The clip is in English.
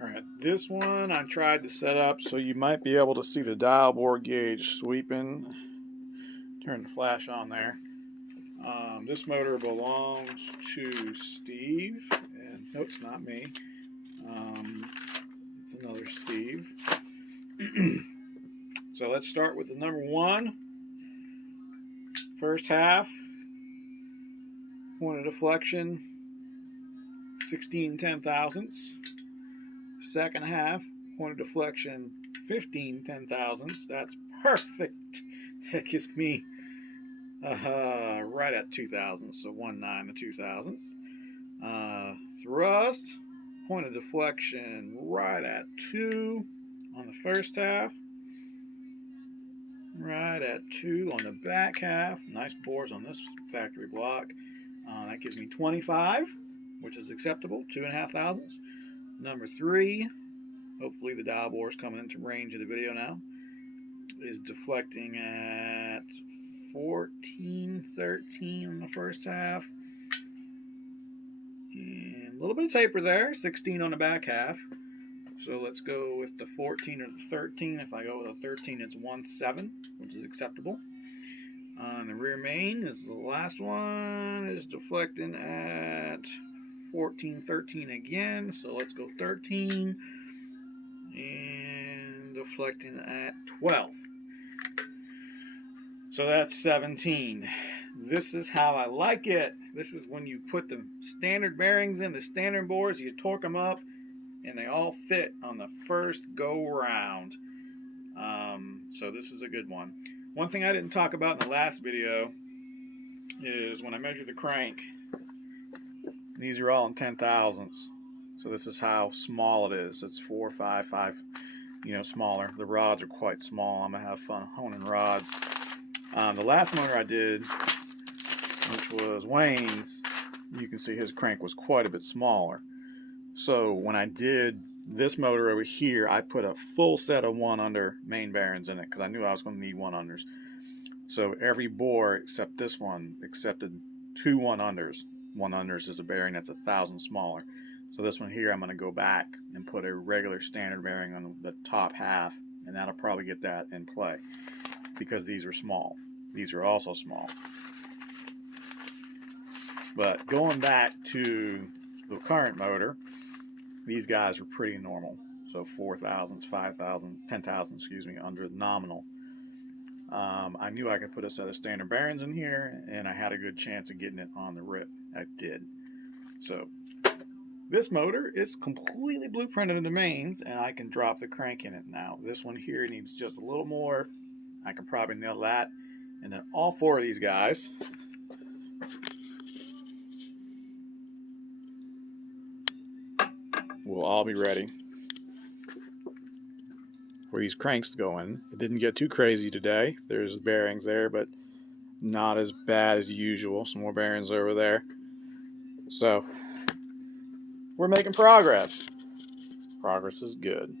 Alright, this one I tried to set up so you might be able to see the dial bore gauge sweeping. Turn the flash on there. This motor belongs to Steve, and no, it's not me. It's another Steve. So let's start with the number one. First half, point of deflection, 16 10,000ths. Second half, point of deflection, 15 10,000ths. That's perfect. That gives me right at 2,000, so 1/9 to 2,000ths. Thrust, point of deflection right at 2 on the first half. Right at 2 on the back half. Nice bores on this factory block. That gives me 25, which is acceptable, 2.5 thousandths. Number 3, hopefully the dial bore is coming into range of the video now, is deflecting at 14 13 on the first half. And a little bit of taper there, 16 on the back half. So let's go with the 14 or the 13. If I go with a 13, it's 1/7, which is acceptable. On the rear main is the last one, is deflecting at 14 13 again. So let's go 13 and deflecting at 12. So that's 17. This is how I like it. This is when you put the standard bearings in, the standard bores, you torque them up, and they all fit on the first go round. So this is a good one. One thing I didn't talk about in the last video is when I measured the crank, these are all in 10,000ths. So this is how small it is. It's 4, 5, 5, smaller. The rods are quite small. I'm going to have fun honing rods. The last motor I did, which was Wayne's, you can see his crank was quite a bit smaller. So when I did this motor over here, I put a full set of 1-under main bearings in it because I knew I was going to need 1-unders. So every bore except this one accepted 2 1-unders. 1-unders is a bearing that's 1,000 smaller. So this one here, I'm going to go back and put a regular standard bearing on the top half, and that'll probably get that in play because these are small. These are also small. But going back to the current motor, these guys are pretty normal. So 4,000, 5,000, 10,000, under nominal. I knew I could put a set of standard bearings in here, and I had a good chance of getting it on the rip. I did. So this motor is completely blueprinted in the mains, and I can drop the crank in it now. This one here needs just a little more. I can probably nail that. And then all 4 of these guys will all be ready for these cranks to go in. It didn't get too crazy today. There's bearings there, but not as bad as usual. Some more bearings over there. So we're making progress. Progress is good.